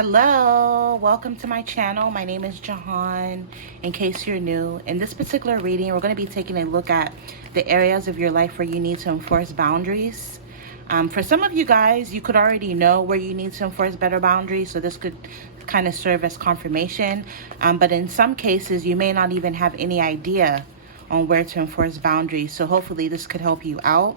Hello, welcome to my channel. My name is Jehan. In case you're new, in this particular reading, we're going to be taking a look at the areas of your life where you need to enforce boundaries. For some of you guys, you could already know where you need to enforce better boundaries, so this could kind of serve as confirmation. But in some cases, you may not even have any idea on where to enforce boundaries, so hopefully this could help you out.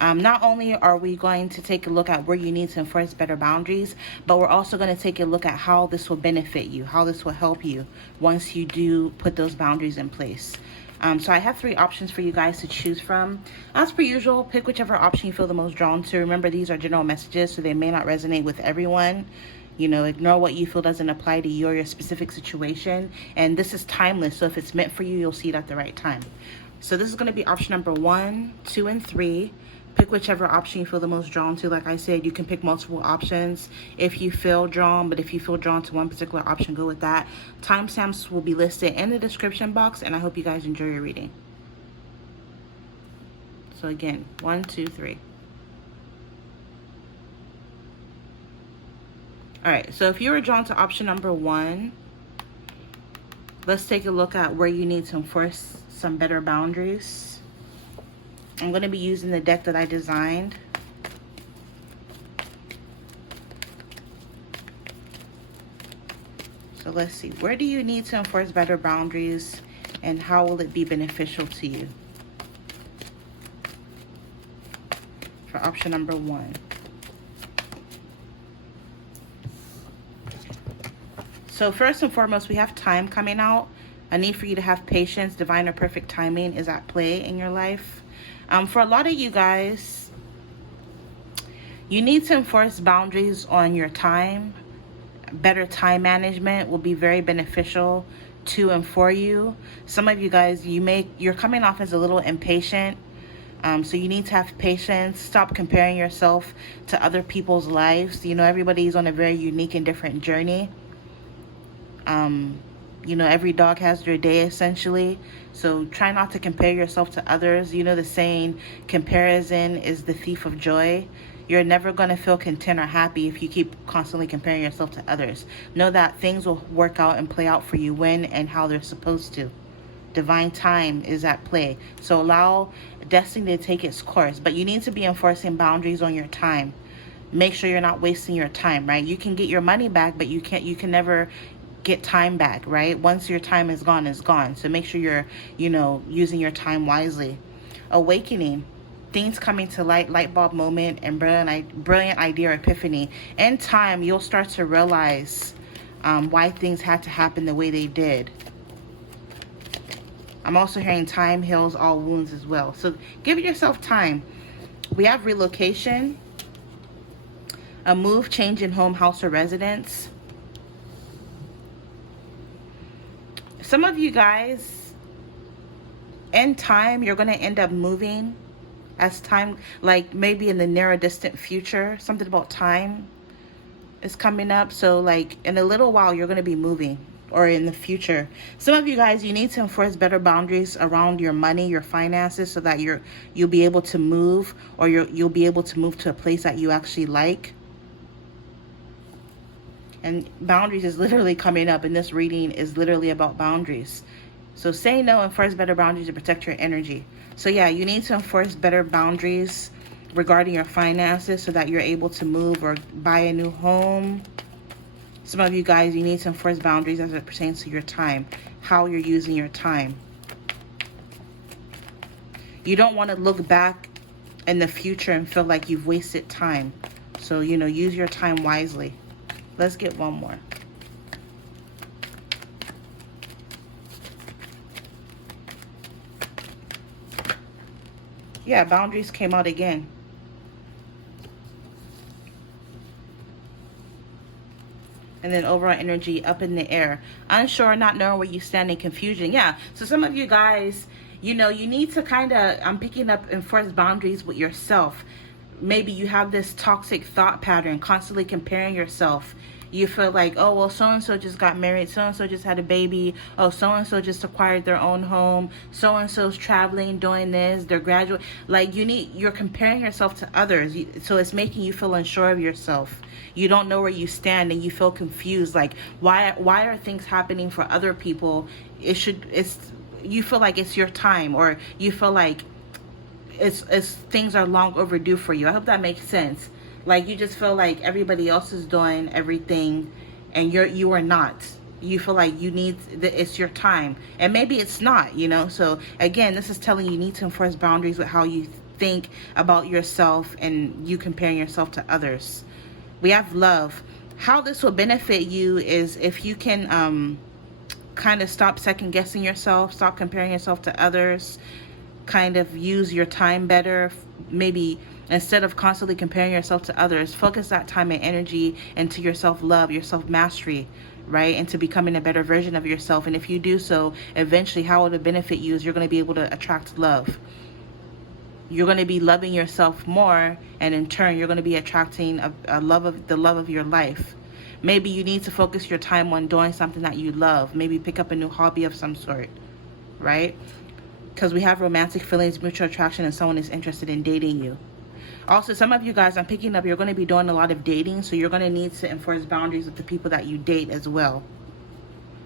Not only are we going to take a look at where you need to enforce better boundaries, but we're also going to take a look at how this will benefit you, how this will help you once you do put those boundaries in place. So I have 3 options for you guys to choose from. As per usual, pick whichever option you feel the most drawn to. Remember, these are general messages, so they may not resonate with everyone. You know, ignore what you feel doesn't apply to you or your specific situation. And this is timeless, so if it's meant for you, you'll see it at the right time. So this is going to be option number 1, 2, and 3. Pick whichever option you feel the most drawn to. Like I said, you can pick multiple options if you feel drawn, but if you feel drawn to one particular option, go with that. Timestamps will be listed in the description box, and I hope you guys enjoy your reading. So again, 1, 2, 3. Alright, so if you were drawn to option number 1, let's take a look at where you need to enforce some better boundaries. I'm going to be using the deck that I designed. So let's see. Where do you need to enforce better boundaries, and how will it be beneficial to you? For option number 1. So first and foremost, we have time coming out. A need for you to have patience. Divine or perfect timing is at play in your life. For a lot of you guys, you need to enforce boundaries on your time. Better time management will be very beneficial to and for you. Some of you guys, you're coming off as a little impatient. So you need to have patience. Stop comparing yourself to other people's lives. You know, everybody's on a very unique and different journey. You know, every dog has their day, essentially. So try not to compare yourself to others. You know the saying, comparison is the thief of joy. You're never going to feel content or happy if you keep constantly comparing yourself to others. Know that things will work out and play out for you when and how they're supposed to. Divine time is at play. So allow destiny to take its course. But you need to be enforcing boundaries on your time. Make sure you're not wasting your time, right? You can get your money back, but you can never get time back, right? Once your time is gone, it's gone. So make sure you're, you know, using your time wisely. Awakening, things coming to light bulb moment, and brilliant idea or epiphany. In time, you'll start to realize why things had to happen the way they did. I'm also hearing time heals all wounds as well. So give yourself time. We have relocation, a move, change in home, house, or residence. Some of you guys, in time, you're going to end up moving as time, like maybe in the near or distant future. Something about time is coming up. So like in a little while, you're going to be moving, or in the future. Some of you guys, you need to enforce better boundaries around your money, your finances, so that you'll be able to move, or you'll be able to move to a place that you actually like. And boundaries is literally coming up, and this reading is literally about boundaries. So say no, enforce better boundaries to protect your energy. So yeah, you need to enforce better boundaries regarding your finances so that you're able to move or buy a new home. Some of you guys, you need to enforce boundaries as it pertains to your time, how you're using your time. You don't want to look back in the future and feel like you've wasted time. So, you know, use your time wisely. Let's get one more. Yeah, boundaries came out again. And then overall energy up in the air. Unsure, not knowing where you stand, in confusion. Yeah, so some of you guys, you know, you need to kind of, I'm picking up enforce boundaries with yourself. maybe you have this toxic thought pattern, constantly comparing yourself. You feel like, oh, well, so-and-so just got married, so-and-so just had a baby, oh, so-and-so just acquired their own home, so-and-so's traveling, doing this, they're graduate. Like, you're comparing yourself to others, so it's making you feel unsure of yourself. You don't know where you stand, and you feel confused. Like, why are things happening for other people? You feel like it's your time, or you feel like it's things are long overdue for you. I hope that makes sense. Like, you just feel like everybody else is doing everything and you are not. You feel like it's your time, and maybe it's not, so again, this is telling you need to enforce boundaries with how you think about yourself and you comparing yourself to others. We have love. How this will benefit you is if you can kind of stop second guessing yourself, stop comparing yourself to others, kind of use your time better. Maybe instead of constantly comparing yourself to others, focus that time and energy into your self-love, your self-mastery, right? Into becoming a better version of yourself. And if you do so, eventually how it'll benefit you is you're going to be able to attract love. You're going to be loving yourself more, and in turn you're going to be attracting the love of your life. Maybe you need to focus your time on doing something that you love. Maybe pick up a new hobby of some sort, right? Because we have romantic feelings, mutual attraction, and someone is interested in dating you. Also, some of you guys, I'm picking up, you're going to be doing a lot of dating, so you're going to need to enforce boundaries with the people that you date as well.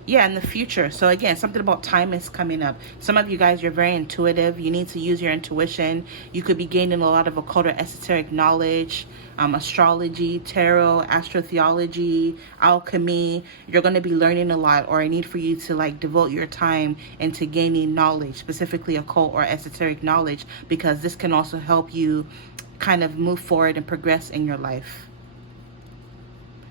Yeah, in the future. So again, something about time is coming up. Some of you guys, you're very intuitive. You need to use your intuition. You could be gaining a lot of occult or esoteric knowledge, astrology, tarot, astrotheology, alchemy. You're going to be learning a lot, or I need for you to like devote your time into gaining knowledge, specifically occult or esoteric knowledge, because this can also help you kind of move forward and progress in your life.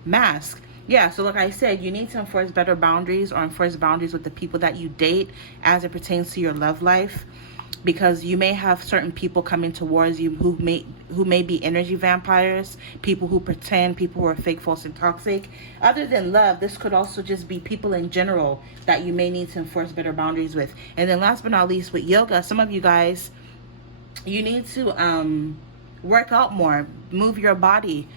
Mask. Yeah, so like I said, you need to enforce better boundaries, or enforce boundaries with the people that you date as it pertains to your love life, because you may have certain people coming towards you who may be energy vampires, people who pretend, people who are fake, false, and toxic. Other than love, this could also just be people in general that you may need to enforce better boundaries with. And then last but not least, with yoga, some of you guys, you need to work out more, move your body,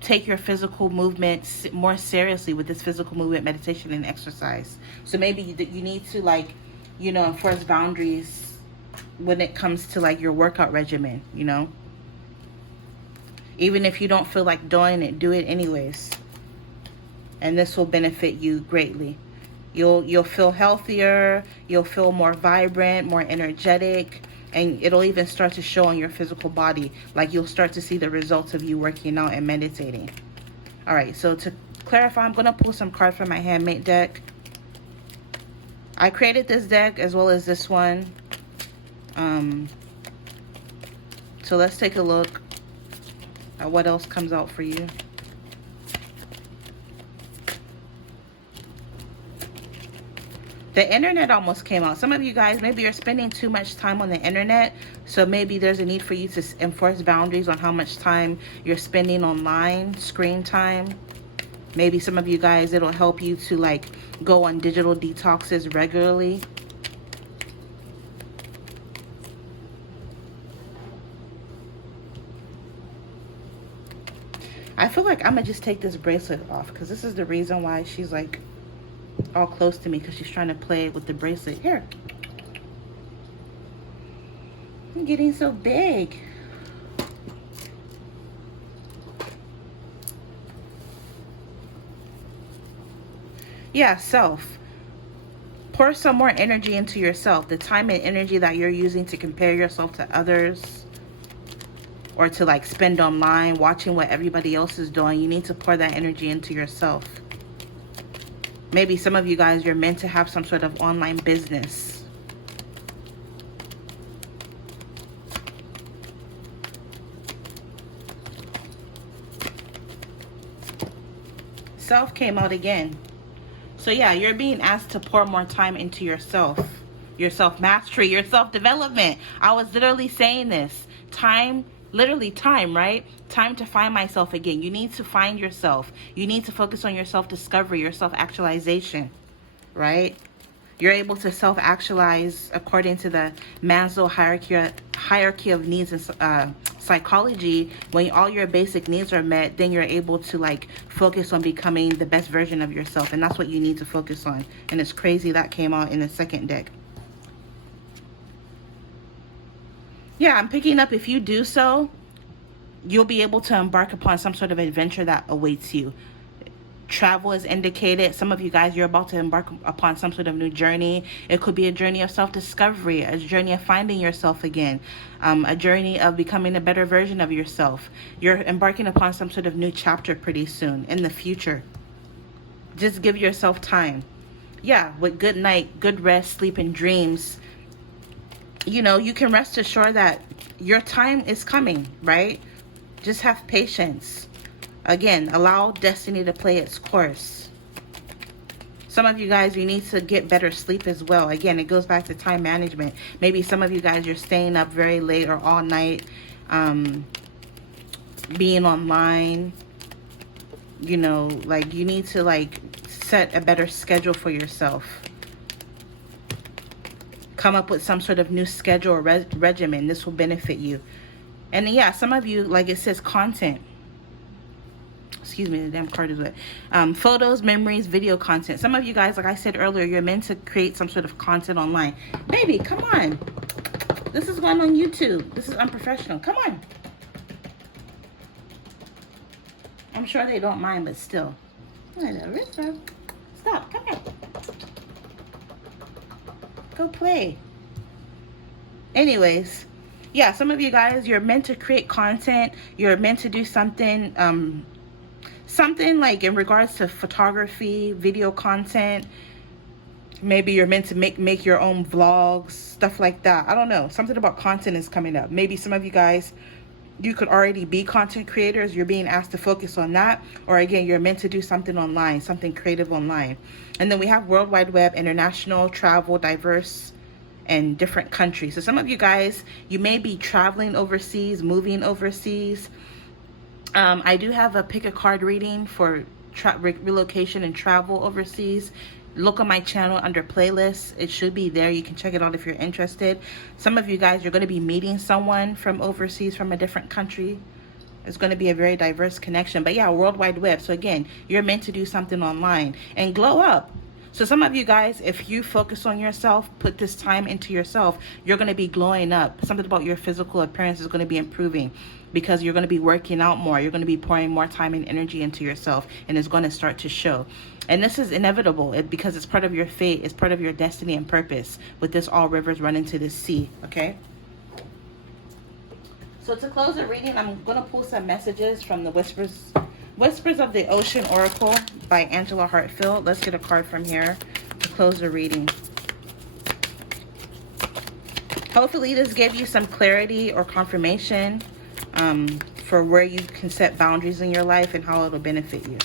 take your physical movement more seriously with this physical movement, meditation, and exercise. So maybe you need to enforce boundaries when it comes to like your workout regimen, even if you don't feel like doing it, do it anyways. And this will benefit you greatly. You'll feel healthier, you'll feel more vibrant, more energetic, and it'll even start to show on your physical body. Like, you'll start to see the results of you working out and meditating. All right, so to clarify, I'm going to pull some cards from my handmade deck. I created this deck as well as this one. So let's take a look at what else comes out for you. The internet almost came out. Some of you guys, maybe you're spending too much time on the internet, so maybe there's a need for you to enforce boundaries on how much time you're spending online, screen time. Maybe some of you guys, it'll help you to like go on digital detoxes regularly. I feel like I'm gonna just take this bracelet off, because this is the reason why she's like all close to me, because she's trying to play with the bracelet. Here, I'm getting so big. Yeah, self. Pour some more energy into yourself. The time and energy that you're using to compare yourself to others, or to like spend online watching what everybody else is doing, you need to pour that energy into yourself. Maybe some of you guys, you're meant to have some sort of online business. Self came out again. So yeah, you're being asked to pour more time into yourself, your self-mastery, your self-development. I was literally saying this. Time, literally time, right? Time to find myself again. You need to find yourself. You need to focus on your self-discovery, your self-actualization, right? You're able to self-actualize according to the Maslow hierarchy of needs and psychology, when all your basic needs are met, then you're able to like focus on becoming the best version of yourself, and that's what you need to focus on. And it's crazy that came out in the second deck. Yeah, I'm picking up, if you do so, you'll be able to embark upon some sort of adventure that awaits you. Travel is indicated. Some of you guys, you're about to embark upon some sort of new journey. It could be a journey of self-discovery, a journey of finding yourself again, a journey of becoming a better version of yourself. You're embarking upon some sort of new chapter pretty soon in the future. Just give yourself time. Yeah, with good night, good rest, sleep, and dreams, you know, you can rest assured that your time is coming, right? Just have patience. Again, allow destiny to play its course. Some of you guys, you need to get better sleep as well. Again, it goes back to time management. Maybe some of you guys, you're staying up very late or all night, being online. You know, like, you need to like set a better schedule for yourself. Come up with some sort of new schedule or regimen. This will benefit you. And yeah, some of you, like it says, content. Excuse me, the damn card is wet. Photos, memories, video content. Some of you guys, like I said earlier, you're meant to create some sort of content online. Baby, come on. This is going on YouTube. This is unprofessional. Come on. I'm sure they don't mind, but still. Stop. Come here. Go play. Anyways, yeah, some of you guys, you're meant to create content. You're meant to do something, something like in regards to photography, video content. Maybe you're meant to make your own vlogs, stuff like that. I don't know. Something about content is coming up. Maybe some of you guys, you could already be content creators. You're being asked to focus on that. Or again, you're meant to do something online, something creative online. And then we have World Wide Web, international, travel, diverse, and different countries. So some of you guys, you may be traveling overseas, moving overseas. I do have a pick a card reading for relocation and travel overseas. Look on my channel under playlists. It should be there. You can check it out if you're interested. Some of you guys, you're going to be meeting someone from overseas, from a different country. It's going to be a very diverse connection. But yeah, World Wide Web. So again, you're meant to do something online and glow up. So some of you guys, if you focus on yourself, put this time into yourself, you're going to be glowing up. Something about your physical appearance is going to be improving because you're going to be working out more. You're going to be pouring more time and energy into yourself, and it's going to start to show. And this is inevitable because it's part of your fate. It's part of your destiny and purpose. With this, all rivers run into the sea. Okay? So to close the reading, I'm going to pull some messages from the Whispers of the Ocean Oracle by Angela Hartfield. Let's get a card from here to close the reading. Hopefully this gave you some clarity or confirmation for where you can set boundaries in your life and how it will benefit you.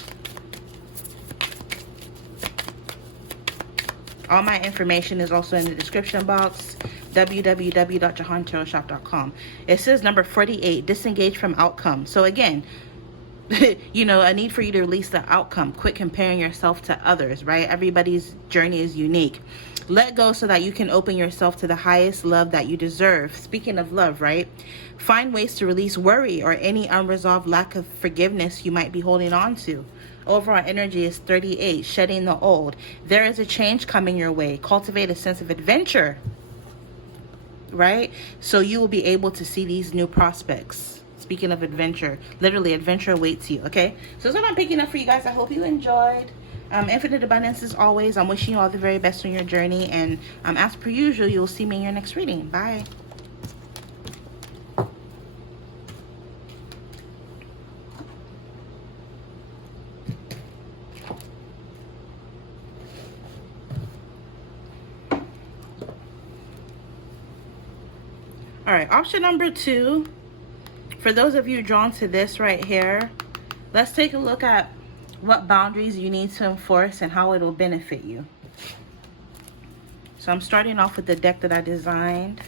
All my information is also in the description box. www.JehanTarotShop.com. It says number 48, disengage from outcome. So again, you know, a need for you to release the outcome. Quit comparing yourself to others, right? Everybody's journey is unique. Let go so that you can open yourself to the highest love that you deserve. Speaking of love, right? Find ways to release worry or any unresolved lack of forgiveness you might be holding on to. Overall energy is 38, shedding the old. There is a change coming your way. Cultivate a sense of adventure, right? So you will be able to see these new prospects. Speaking of adventure, literally adventure awaits you. Okay, so that's what I'm picking up for you guys. I hope you enjoyed. Infinite abundance as always. I'm wishing you all the very best on your journey, and as per usual, you'll see me in your next reading. Bye. All right, option number 2. For those of you drawn to this right here, let's take a look at what boundaries you need to enforce and how it will benefit you. So I'm starting off with the deck that I designed.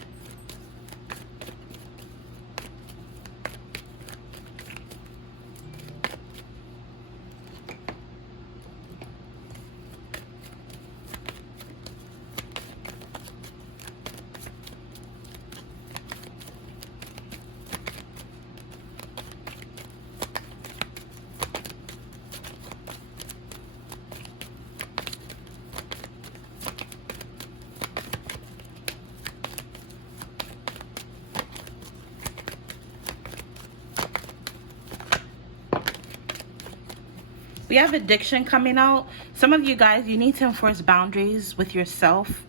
We have addiction coming out. Some of you guys, you need to enforce boundaries with yourself.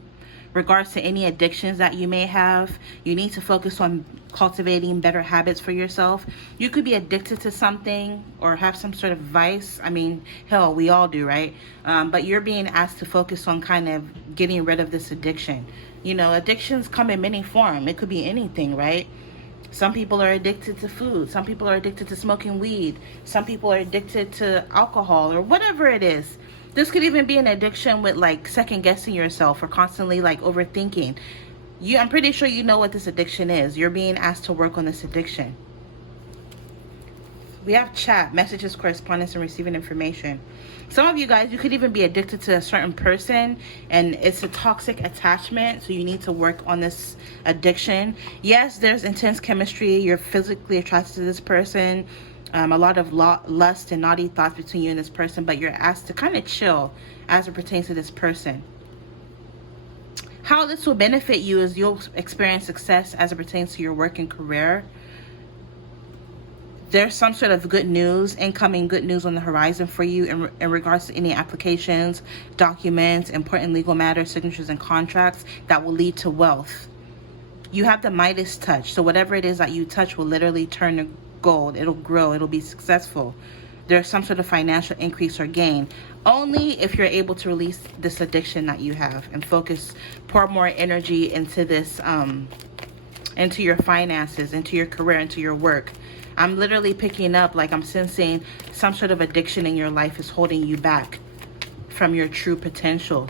Regards to any addictions that you may have, you need to focus on cultivating better habits for yourself. You could be addicted to something or have some sort of vice. I mean, hell, we all do, right? But you're being asked to focus on kind of getting rid of this addiction. You know, addictions come in many forms. It could be anything, right? Some people are addicted to food. Some people are addicted to smoking weed. Some people are addicted to alcohol or whatever it is. This could even be an addiction with like second guessing yourself or constantly like overthinking. I'm pretty sure you know what this addiction is. You're being asked to work on this addiction. We have chat, messages, correspondence, and receiving information. Some of you guys, you could even be addicted to a certain person and it's a toxic attachment. So you need to work on this addiction. Yes, there's intense chemistry. You're physically attracted to this person. A lot of lust and naughty thoughts between you and this person, but you're asked to kind of chill as it pertains to this person. How this will benefit you is you'll experience success as it pertains to your work and career. There's some sort of good news, incoming good news on the horizon for you in regards to any applications, documents, important legal matters, signatures, and contracts that will lead to wealth. You have the Midas touch, so whatever it is that you touch will literally turn to gold. It'll grow. It'll be successful. There's some sort of financial increase or gain. Only if you're able to release this addiction that you have and focus, pour more energy into this, into your finances, into your career, into your work. I'm literally picking up, like I'm sensing some sort of addiction in your life is holding you back from your true potential.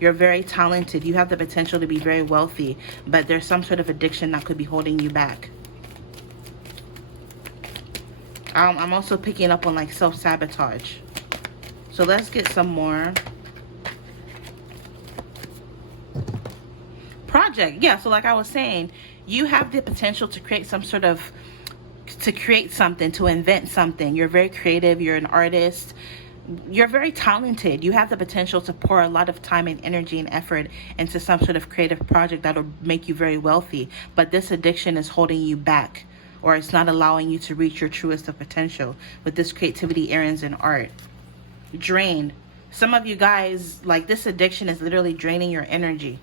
You're very talented. You have the potential to be very wealthy, but there's some sort of addiction that could be holding you back. I'm also picking up on like self-sabotage. So let's get some more. Project. Yeah, so like I was saying, you have the potential to create some sort of, to create something, to invent something. You're very creative. You're an artist. You're very talented. You have the potential to pour a lot of time and energy and effort into some sort of creative project that'll make you very wealthy. But this addiction is holding you back, or it's not allowing you to reach your truest of potential with this creativity, errands, and art. Drained. Some of you guys, like this addiction is literally draining your energy.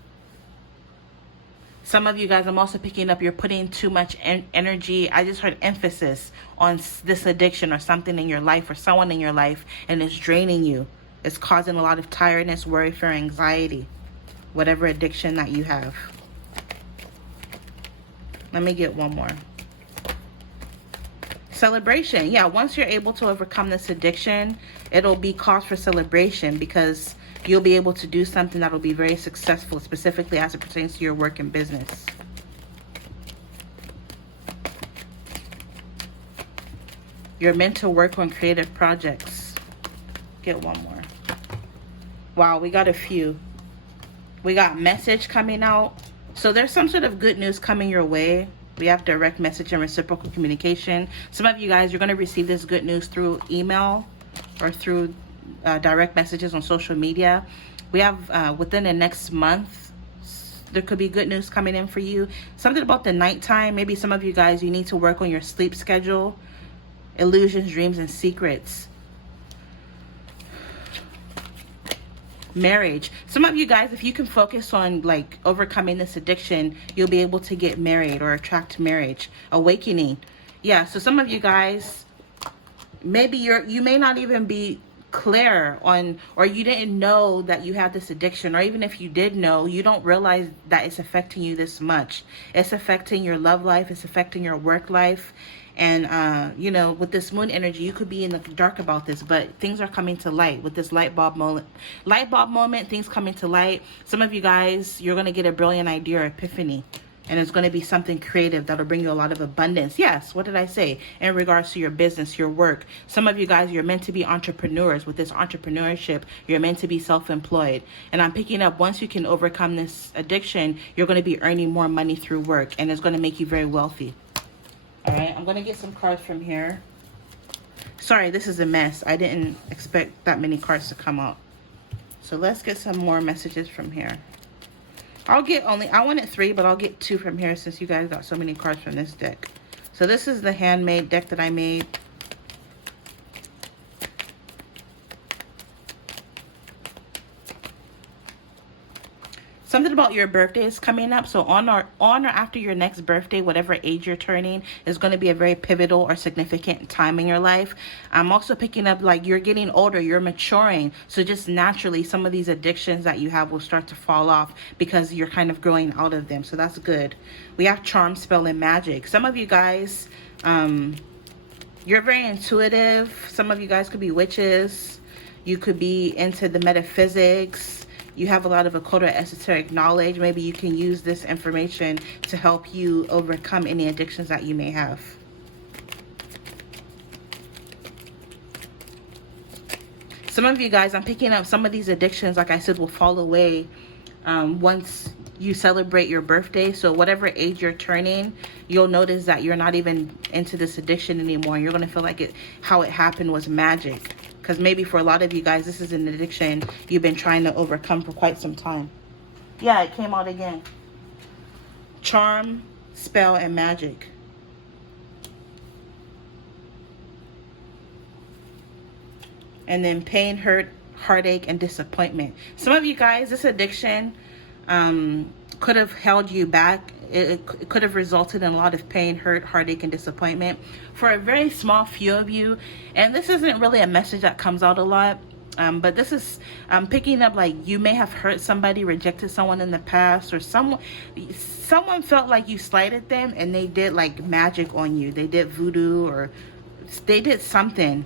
Some of you guys, I'm also picking up, you're putting too much energy. I just heard emphasis on this addiction or something in your life or someone in your life, and it's draining you. It's causing a lot of tiredness, worry, fear, anxiety, whatever addiction that you have. Let me get one more. Celebration. Yeah, once you're able to overcome this addiction, it'll be cause for celebration because you'll be able to do something that'll be very successful, specifically as it pertains to your work and business. You're meant to work on creative projects. Get one more. Wow, we got a few. We got message coming out. So there's some sort of good news coming your way. We have direct message and reciprocal communication. Some of you guys, you're going to receive this good news through email or through direct messages on social media. We have within the next month, there could be good news coming in for you. Something about the nighttime. Maybe some of you guys, you need to work on your sleep schedule. Illusions, dreams, and secrets. Marriage. Some of you guys, if you can focus on like overcoming this addiction, you'll be able to get married or attract marriage. Awakening. Yeah, so some of you guys, maybe you may not even be clear on, or you didn't know that you have this addiction, or even if you did know, you don't realize that it's affecting you this much. It's affecting your love life, it's affecting your work life. And you know, with this moon energy, you could be in the dark about this, but things are coming to light with this light bulb moment. Things coming to light. Some of you guys, you're going to get a brilliant idea or epiphany, and it's going to be something creative that'll bring you a lot of abundance. Yes, what did I say? In regards to your business, your work. Some of you guys, you're meant to be entrepreneurs. With this entrepreneurship, you're meant to be self-employed. And I'm picking up, once you can overcome this addiction, you're going to be earning more money through work, and it's going to make you very wealthy. All right, I'm going to get some cards from here. Sorry, this is a mess. I didn't expect that many cards to come out. So let's get some more messages from here. I wanted 3, but I'll get 2 from here since you guys got so many cards from this deck. So this is the handmade deck that I made. Something about your birthday is coming up. So on or after your next birthday, whatever age you're turning, is going to be a very pivotal or significant time in your life. I'm also picking up like you're getting older, you're maturing. So just naturally, some of these addictions that you have will start to fall off because you're kind of growing out of them. So that's good. We have charm, spell, and magic. Some of you guys, you're very intuitive. Some of you guys could be witches. You could be into the metaphysics. You have a lot of occult or esoteric knowledge. Maybe you can use this information to help you overcome any addictions that you may have. Some of you guys, I'm picking up some of these addictions, like I said, will fall away once you celebrate your birthday. So whatever age you're turning, you'll notice that you're not even into this addiction anymore. You're going to feel like how it happened was magic. Because maybe for a lot of you guys, this is an addiction you've been trying to overcome for quite some time. Yeah, it came out again. Charm, spell, and magic. And then pain, hurt, heartache, and disappointment. Some of you guys, this addiction could have held you back. It could have resulted in a lot of pain, hurt, heartache, and disappointment for a very small few of you. And this isn't really a message that comes out a lot, but this is picking up like you may have hurt somebody, rejected someone in the past, or someone felt like you slighted them and they did like magic on you. They did voodoo, or they did something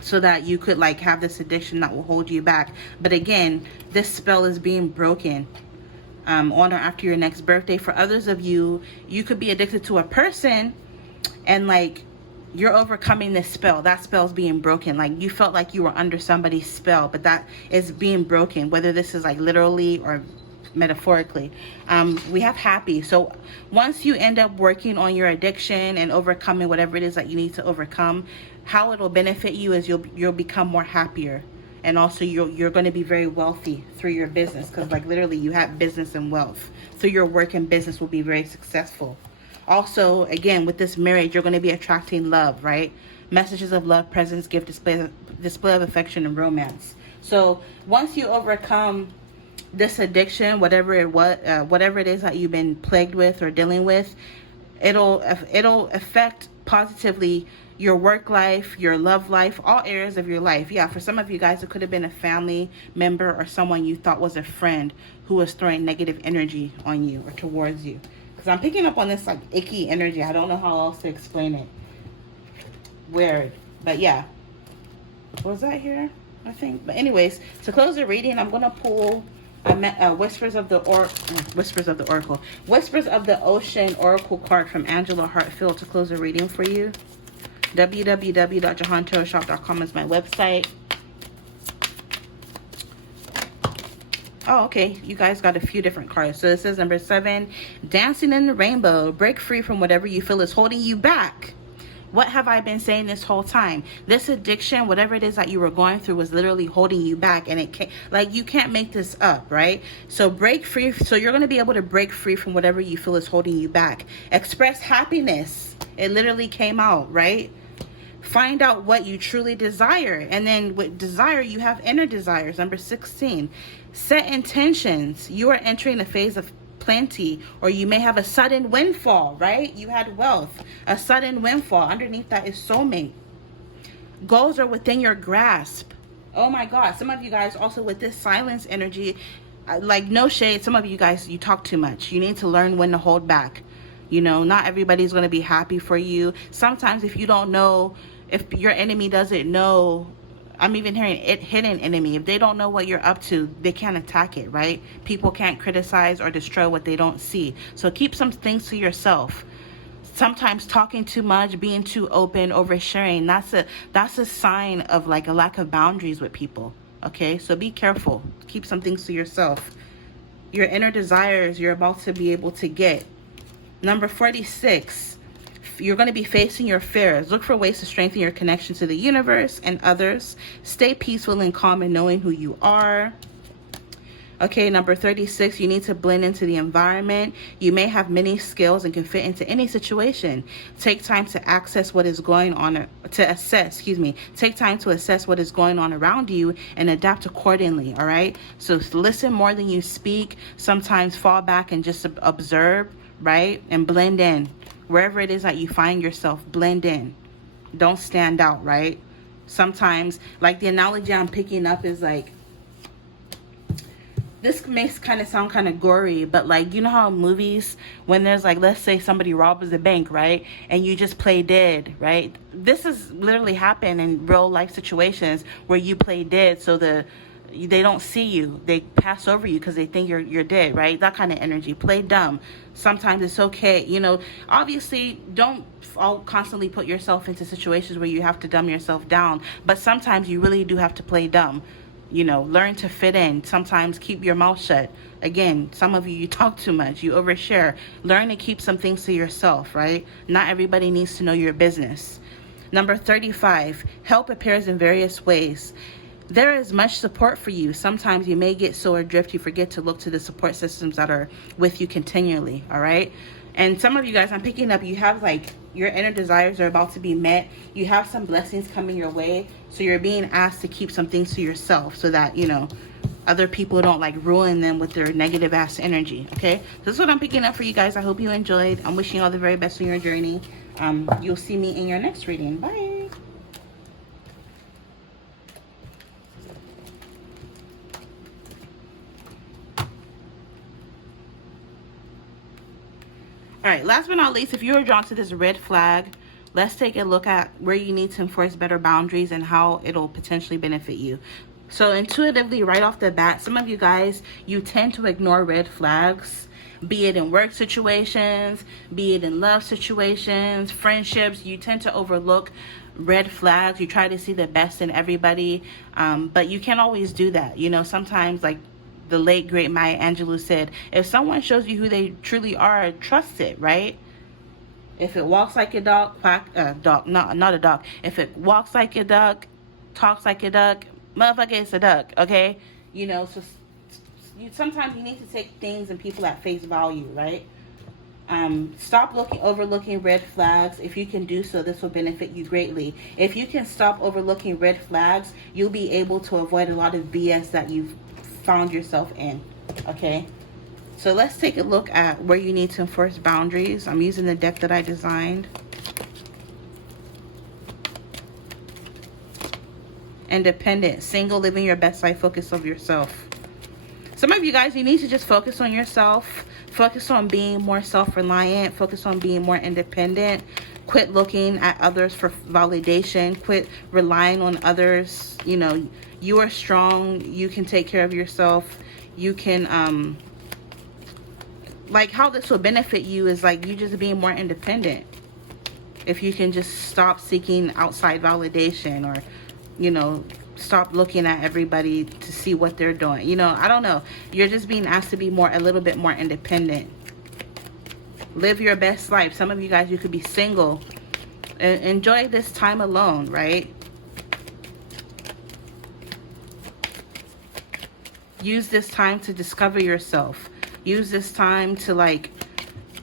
so that you could like have this addiction that will hold you back. But again, this spell is being broken on or after your next birthday. For others of you, you could be addicted to a person and like you're overcoming this spell. That spell is being broken. Like you felt like you were under somebody's spell, but that is being broken, whether this is like literally or metaphorically. We have happy. So once you end up working on your addiction and overcoming whatever it is that you need to overcome, how it will benefit you is you'll become more happier. And also you're going to be very wealthy through your business, because like literally you have business and wealth. So your work and business will be very successful. Also, again, with this marriage, you're going to be attracting love, right? Messages of love, presence, gift, display of affection, and romance. So once you overcome this addiction, whatever it is that you've been plagued with or dealing with, it'll affect positively your work life, your love life, all areas of your life. Yeah, for some of you guys, it could have been a family member or someone you thought was a friend who was throwing negative energy on you or towards you. Because I'm picking up on this like icky energy. I don't know how else to explain it. Weird. But yeah. Was that here? I think. But anyways, to close the reading, I'm going to pull Whispers of the Ocean Oracle card from Angela Hartfield to close the reading for you. www.JehanTarotShop.com is my website. Oh, okay. You guys got a few different cards. So this is number 7, Dancing in the Rainbow. Break free from whatever you feel is holding you back. What have I been saying this whole time? This addiction, whatever it is that you were going through, was literally holding you back, and it can't, like, you can't make this up, right? So break free. So you're going to be able to break free from whatever you feel is holding you back. Express happiness. It literally came out, right? Find out what you truly desire. And then with desire, you have inner desires. Number 16, set intentions. You are entering a phase of plenty, or you may have a sudden windfall, right? You had wealth, a sudden windfall. Underneath that is soulmate. Goals are within your grasp. Oh my God. Some of you guys also with this silence energy, like no shade. Some of you guys, you talk too much. You need to learn when to hold back. You know, not everybody's going to be happy for you. Sometimes if you don't know, if your enemy doesn't know, I'm even hearing it, hidden enemy. If they don't know what you're up to, they can't attack it, right? People can't criticize or destroy what they don't see. So keep some things to yourself. Sometimes talking too much, being too open, oversharing, that's a sign of like a lack of boundaries with people. Okay, so be careful. Keep some things to yourself. Your inner desires you're about to be able to get. Number 46. You're going to be facing your fears. Look for ways to strengthen your connection to the universe and others. Stay peaceful and calm in knowing who you are. Okay, number 36, you need to blend into the environment. You may have many skills and can fit into any situation. Take time to access what is going on, take time to assess what is going on around you and adapt accordingly, all right? So listen more than you speak. Sometimes fall back and just observe, right? And blend in. Wherever it is that you find yourself, blend in. Don't stand out, right? Sometimes, like the analogy I'm picking up is like, this makes kind of sound kind of gory, but like, you know how in movies, when there's like, let's say somebody robs a bank, right? And you just play dead, right? This has literally happened in real life situations where you play dead, so they don't see you. They pass over you because they think you're dead, right? That kind of energy. Play dumb. Sometimes it's okay. You know, obviously, don't constantly put yourself into situations where you have to dumb yourself down. But sometimes you really do have to play dumb. You know, learn to fit in. Sometimes keep your mouth shut. Again, some of you talk too much. You overshare. Learn to keep some things to yourself, right? Not everybody needs to know your business. Number 35, help appears in various ways. There is much support for you. Sometimes you may get so adrift you forget to look to the support systems that are with you continually, all right? And some of you guys, I'm picking up, you have like, your inner desires are about to be met. You have some blessings coming your way. So you're being asked to keep some things to yourself so that, you know, other people don't like ruin them with their negative ass energy, okay? This is what I'm picking up for you guys. I hope you enjoyed. I'm wishing you all the very best on your journey. You'll see me in your next reading. Bye. All right, last but not least, if you are drawn to this red flag, let's take a look at where you need to enforce better boundaries and how it'll potentially benefit you. So intuitively, right off the bat, some of you guys, you tend to ignore red flags, be it in work situations, be it in love situations, friendships. You tend to overlook red flags. You try to see the best in everybody, but you can't always do that. You know, sometimes, like the late great Maya Angelou said, if someone shows you who they truly are, trust it, right? If it walks like a dog, not a dog. If it walks like a duck, talks like a duck, motherfucker, it's a duck, okay? You know, so sometimes you need to take things and people at face value, right? Stop overlooking red flags. If you can do so, this will benefit you greatly. If you can stop overlooking red flags, you'll be able to avoid a lot of BS that you've found yourself in, okay? So let's take a look at where you need to enforce boundaries. I'm using the deck that I designed. Independent, single, living your best life, focus on yourself. Some of you guys, you need to just focus on yourself. Focus on being more self-reliant. Focus on being more independent. Quit looking at others for validation. Quit relying on others. You know, you are strong. You can take care of yourself. You can, like how this will benefit you is like you just being more independent. If you can just stop seeking outside validation, or, you know, stop looking at everybody to see what they're doing. You know, I don't know. You're just being asked to be a little bit more independent. Live your best life. Some of you guys, you could be single. Enjoy this time alone, right? Use this time to discover yourself. Use this time to, like,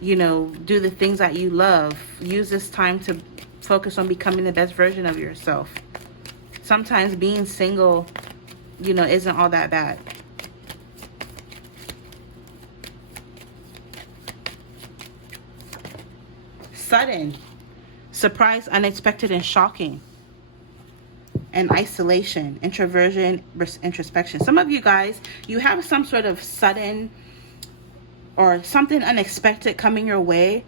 you know, do the things that you love. Use this time to focus on becoming the best version of yourself. Sometimes being single, you know, isn't all that bad. Sudden, surprise, unexpected, and shocking. And isolation, introversion versus introspection. Some of you guys, you have some sort of sudden or something unexpected coming your way.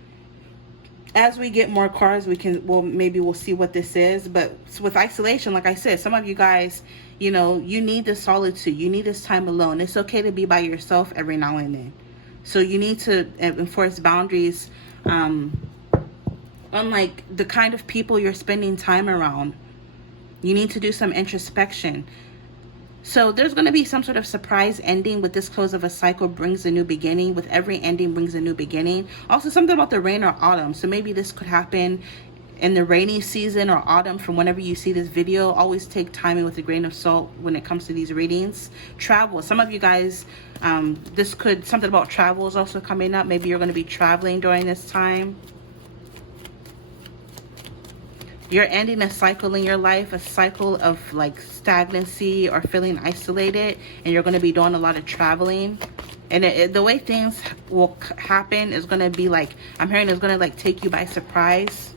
As we get more cards, maybe we'll see what this is. But with isolation, like I said, some of you guys, you know, you need this solitude. You need this time alone. It's okay to be by yourself every now and then. So you need to enforce boundaries on like the kind of people you're spending time around. You need to do some introspection. So there's going to be some sort of surprise ending. With this close of a cycle brings a new beginning. With every ending brings a new beginning. Also something about the rain or autumn. So maybe this could happen in the rainy season or autumn, from whenever you see this video, always take timing with a grain of salt when it comes to these readings. Travel. Some of you guys, this could, something about travel is also coming up. Maybe you're going to be traveling during this time. You're ending a cycle in your life, a cycle of like stagnancy or feeling isolated, and you're going to be doing a lot of traveling. And the way things will happen is going to be like, I'm hearing it's going to like take you by surprise.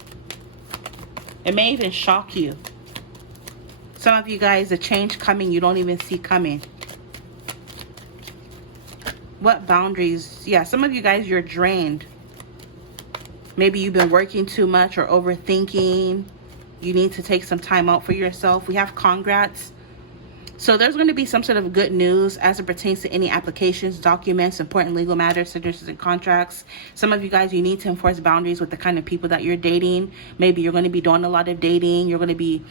It may even shock you. Some of you guys, the change coming, you don't even see coming. What boundaries? Yeah, some of you guys, you're drained. Maybe you've been working too much or overthinking. You need to take some time out for yourself. We have congrats. So there's going to be some sort of good news as it pertains to any applications, documents, important legal matters, signatures, and contracts. Some of you guys, you need to enforce boundaries with the kind of people that you're dating. Maybe you're going to be doing a lot of dating. You're going to be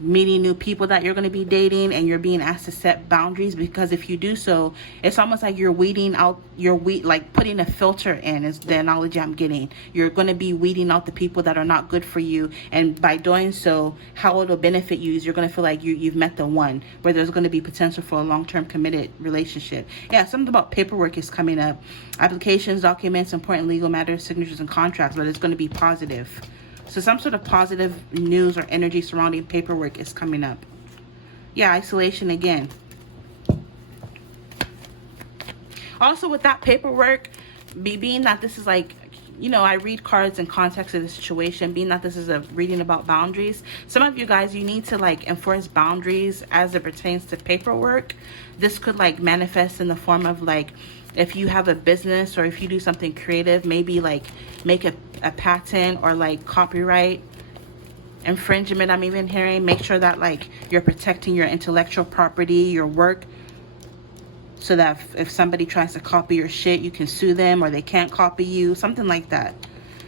meeting new people that you're going to be dating, and you're being asked to set boundaries, because if you do so, it's almost like you're weeding out, like putting a filter in, is the analogy I'm getting. You're going to be weeding out the people that are not good for you, and by doing so, how it'll benefit you is you're going to feel like you've met the one, where there's going to be potential for a long-term committed relationship. Yeah, something about paperwork is coming up. Applications, documents, important legal matters, signatures, and contracts, but it's going to be positive. So some sort of positive news or energy surrounding paperwork is coming up. Yeah, isolation again. Also with that paperwork, being that this is like, you know, I read cards in context of the situation, being that this is a reading about boundaries. Some of you guys, you need to like enforce boundaries as it pertains to paperwork. This could like manifest in the form of like, if you have a business or if you do something creative, maybe like make a patent or like copyright infringement. I'm even hearing, make sure that like you're protecting your intellectual property, your work, so that if somebody tries to copy your shit, you can sue them or they can't copy you, something like that.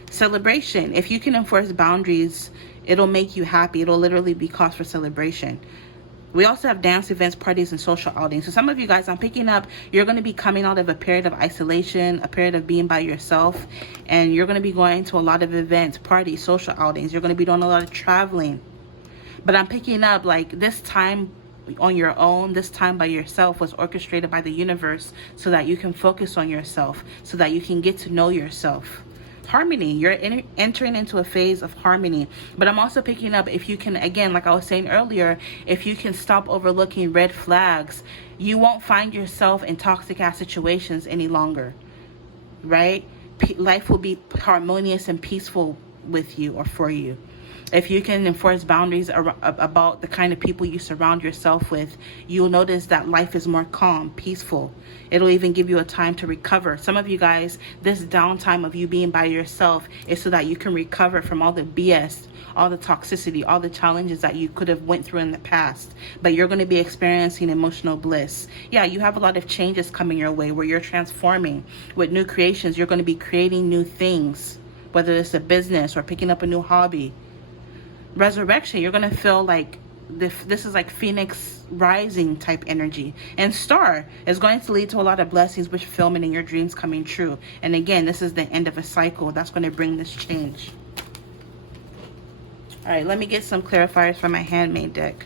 Celebration. If you can enforce boundaries, it'll make you happy. It'll literally be cause for celebration. We also have dance events, parties, and social outings. So some of you guys, I'm picking up, you're going to be coming out of a period of isolation, a period of being by yourself, and you're going to be going to a lot of events, parties, social outings. You're going to be doing a lot of traveling. But I'm picking up like this time on your own, this time by yourself was orchestrated by the universe so that you can focus on yourself, so that you can get to know yourself. Harmony. You're entering into a phase of harmony. But I'm also picking up, if you can, again, like I was saying earlier, if you can stop overlooking red flags, you won't find yourself in toxic ass situations any longer, right? Life will be harmonious and peaceful with you or for you. If you can enforce boundaries about the kind of people you surround yourself with, you'll notice that life is more calm, peaceful. It'll even give you a time to recover. Some of you guys, this downtime of you being by yourself is so that you can recover from all the BS, all the toxicity, all the challenges that you could have went through in the past. But you're going to be experiencing emotional bliss. Yeah, you have a lot of changes coming your way where you're transforming. With new creations, you're going to be creating new things, whether it's a business or picking up a new hobby. Resurrection, you're going to feel like this is like Phoenix rising type energy. And star is going to lead to a lot of blessings with fulfillment in your dreams coming true. And again, this is the end of a cycle that's going to bring this change. All right, let me get some clarifiers from my handmade deck.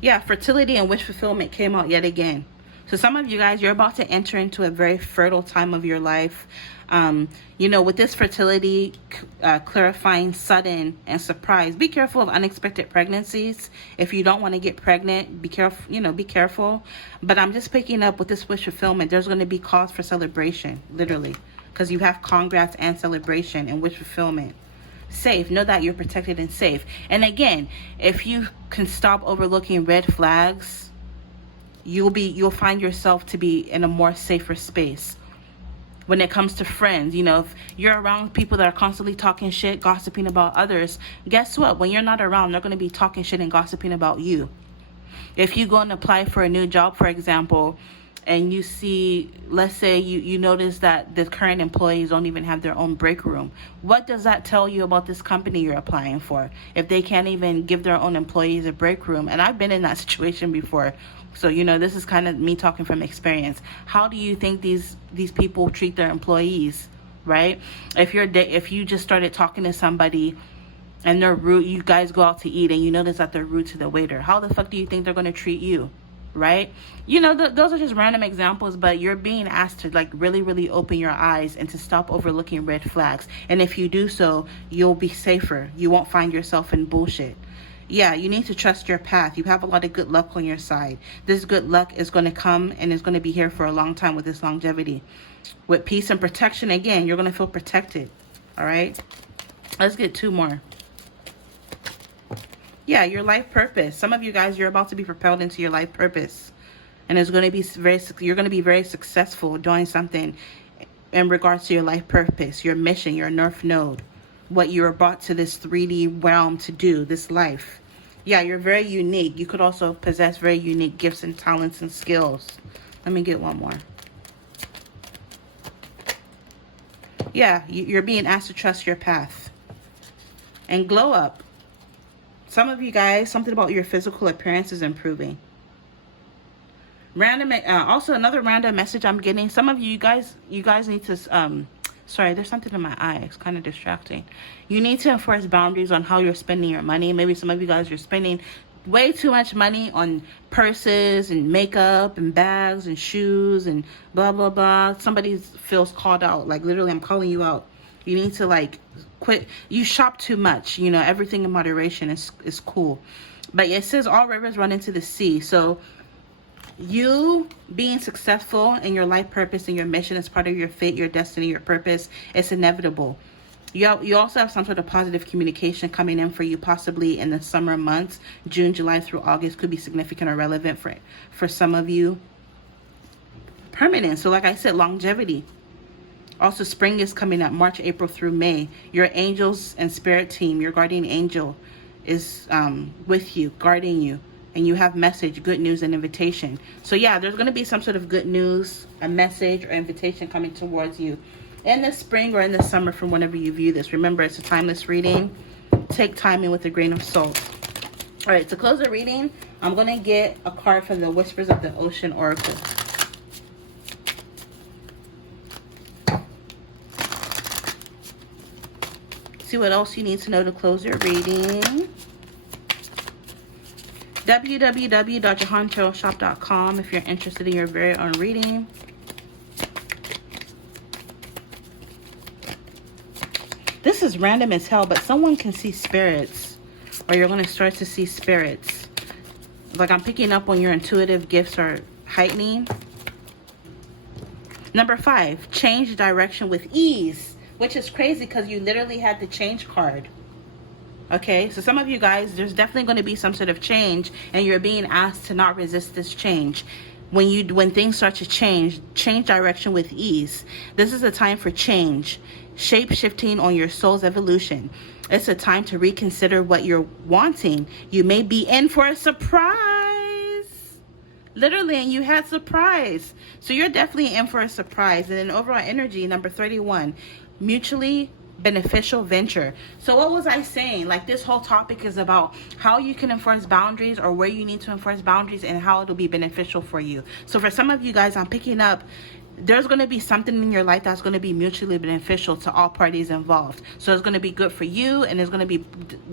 Yeah, fertility and wish fulfillment came out yet again. So some of you guys, you're about to enter into a very fertile time of your life. You know, with this fertility, clarifying, sudden, and surprise. Be careful of unexpected pregnancies. If you don't want to get pregnant, be careful, you know, be careful. But I'm just picking up with this wish fulfillment. There's going to be cause for celebration, literally. Because you have congrats and celebration and wish fulfillment. Safe. Know that you're protected and safe. And again, if you can stop overlooking red flags, you'll find yourself to be in a more safer space. When it comes to friends, you know, if you're around people that are constantly talking shit, gossiping about others, guess what? When you're not around, they're going to be talking shit and gossiping about you. If you go and apply for a new job, for example, and you see, let's say you notice that the current employees don't even have their own break room. What does that tell you about this company you're applying for if they can't even give their own employees a break room? And I've been in that situation before, so this is kind of me talking from experience. How do you think these people treat their employees, right? If you just started talking to somebody and they're rude, you guys go out to eat and you notice that they're rude to the waiter, how the fuck do you think they're going to treat you? Right? Those are just random examples, but you're being asked to like really, really open your eyes and to stop overlooking red flags. And if you do so, you'll be safer. You won't find yourself in bullshit. Yeah, you need to trust your path. You have a lot of good luck on your side. This good luck is going to come and is going to be here for a long time with this longevity. With peace and protection, again, you're going to feel protected. All right? Let's get two more. Yeah, your life purpose. Some of you guys, you're about to be propelled into your life purpose. And it's going to be you're going to be very successful doing something in regards to your life purpose, your mission, your North Node, what you were brought to this 3D realm to do, this life. Yeah, you're very unique. You could also possess very unique gifts and talents and skills. Let me get one more. Yeah, you're being asked to trust your path. And glow up. Some of you guys, something about your physical appearance is improving. Also another random message I'm getting. Some of you guys need to, sorry, there's something in my eye. It's kind of distracting. You need to enforce boundaries on how you're spending your money. Maybe some of you guys, you're spending way too much money on purses and makeup and bags and shoes and blah, blah, blah. Somebody feels called out. Like literally, I'm calling you out. You need to like quit. You shop too much. Everything in moderation is cool. But it says all rivers run into the sea. So you being successful in your life purpose and your mission is part of your fate, your destiny, your purpose. It's inevitable. You also have some sort of positive communication coming in for you, possibly in the summer months. June, July through August could be significant or relevant for some of you. Permanent. So like I said, longevity. Also, spring is coming up, March, April through May. Your angels and spirit team, your guardian angel is with you, guarding you. And you have message, good news, and invitation. So yeah, there's going to be some sort of good news, a message or invitation coming towards you in the spring or in the summer from whenever you view this. Remember, it's a timeless reading. Take timing with a grain of salt. All right, to close the reading, I'm going to get a card from the Whispers of the Ocean Oracle. See what else you need to know to close your reading. www.JehanTarotShop.com if you're interested in your very own reading. This is random as hell, but someone can see spirits, or you're going to start to see spirits. Like I'm picking up on your intuitive gifts are heightening. Number 5, change direction with ease. Which is crazy because you literally had the change card. Okay, so some of you guys, there's definitely going to be some sort of change, and you're being asked to not resist this change. When things start to change direction with ease. This is a time for change, shape-shifting on your soul's evolution. It's a time to reconsider what you're wanting. You may be in for a surprise. Literally, and you had surprise. So you're definitely in for a surprise. And then overall energy, number 31. Mutually beneficial venture. So what was I saying? Like this whole topic is about how you can enforce boundaries, or where you need to enforce boundaries, and how it'll be beneficial for you. So for some of you guys, I'm picking up there's going to be something in your life that's going to be mutually beneficial to all parties involved. So it's going to be good for you, and it's going to be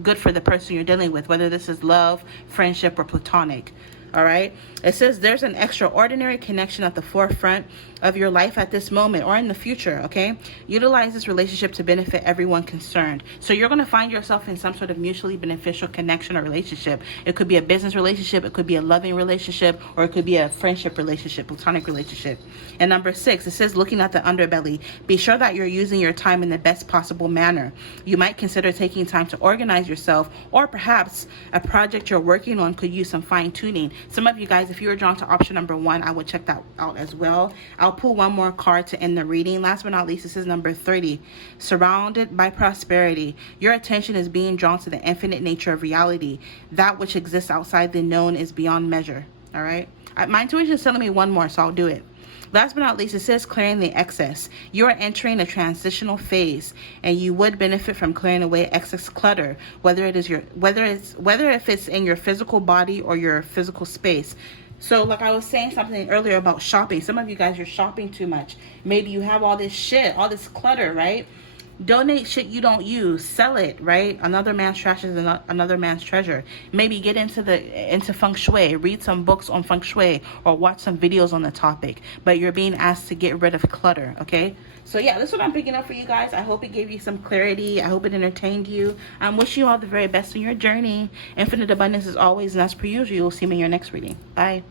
good for the person you're dealing with, whether this is love, friendship, or platonic. All right, it says there's an extraordinary connection at the forefront of your life at this moment or in the future. Okay, utilize this relationship to benefit everyone concerned. So you're going to find yourself in some sort of mutually beneficial connection or relationship. It could be a business relationship, it could be a loving relationship, or it could be a friendship relationship, platonic relationship. And number 6, it says looking at the underbelly. Be sure that you're using your time in the best possible manner. You might consider taking time to organize yourself, or perhaps a project you're working on could use some fine-tuning. Some of you guys, if you were drawn to option number 1, I would check that out as well. I'll pull one more card to end the reading. Last but not least, this is number 30. Surrounded by prosperity. Your attention is being drawn to the infinite nature of reality. That which exists outside the known is beyond measure. All right. My intuition is telling me one more, so I'll do it. Last but not least, it says clearing the excess. You are entering a transitional phase, and you would benefit from clearing away excess clutter, whether if it's in your physical body or your physical space. So like I was saying something earlier about shopping. Some of you guys, you're shopping too much. Maybe you have all this shit, all this clutter, right? Donate shit you don't use, sell it, right? Another man's trash is another man's treasure. Maybe get into feng shui, read some books on feng shui, or watch some videos on the topic. But you're being asked to get rid of clutter, okay? So yeah, this is what I'm picking up for you guys. I hope it gave you some clarity. I hope it entertained you. I'm wishing you all the very best in your journey. Infinite abundance as always, and as per usual, you'll see me in your next reading. Bye.